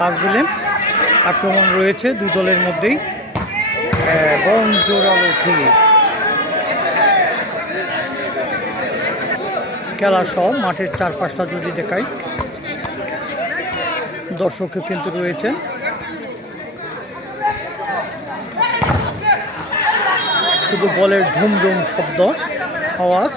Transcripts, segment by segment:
Pass দিলেন। আক্রমণ রয়েছে দুই দলের মধ্যেই এবং জোরালো খেলা সব মাঠের চারপাশটা যদি দেখাই, দর্শকও কিন্তু রয়েছেন। শুধু বলের ঢুম ঢুম শব্দ, আওয়াজ।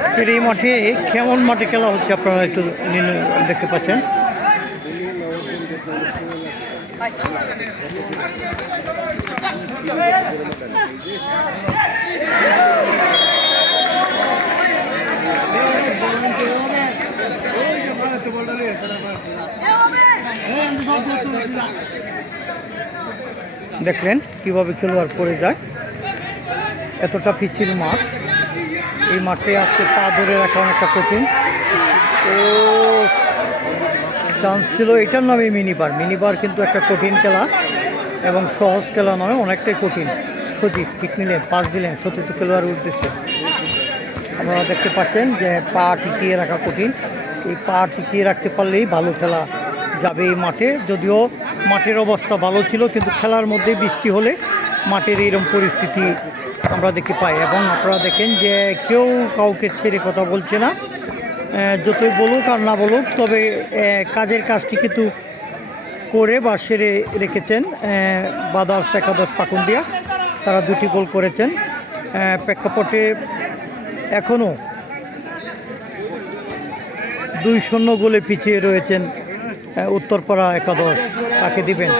আজকের এই মাঠে কেমন মাঠে খেলা হচ্ছে আপনারা একটু দেখতে পাচ্ছেন। দেখলেন কিভাবে খেলোয়াড় পড়ে যায়, এতটা পিচ্ছিল মাঠ। এই মাঠে আজকে পা ধরে রাখা অনেকটা কঠিন। তো চান্স ছিল, এটার নামে মিনিবার। মিনিবার কিন্তু একটা কঠিন খেলা এবং সহজ খেলা নয়, অনেকটাই কঠিন। সজীব ঠিক নিলেন, পাস দিলেন সতীর্থ খেলোয়াড়ের উদ্দেশ্যে। আপনারা দেখতে পাচ্ছেন যে পা টিকিয়ে রাখা কঠিন। এই পা টিকিয়ে রাখতে পারলেই ভালো খেলা যাবে এই মাঠে। যদিও মাঠের অবস্থা ভালো ছিল, কিন্তু খেলার মধ্যে বৃষ্টি হলে মাঠের এইরকম পরিস্থিতি আমরা দেখতে পাই। এবং আপনারা দেখেন যে কেউ কাউকে ছেড়ে কথা বলছে না, যতই বলুক আর না বলুক, তবে কাজের কাজটি কিন্তু করে বা সেরে রেখেছেন বাদাস একাদশ পাকুন্দিয়া। তারা 2টি গোল করেছেন। প্রেক্ষাপটে এখনও 2-0 গোলে পিছিয়ে রয়েছেন উত্তরপাড়া একাদশ। তাকে দিবেন।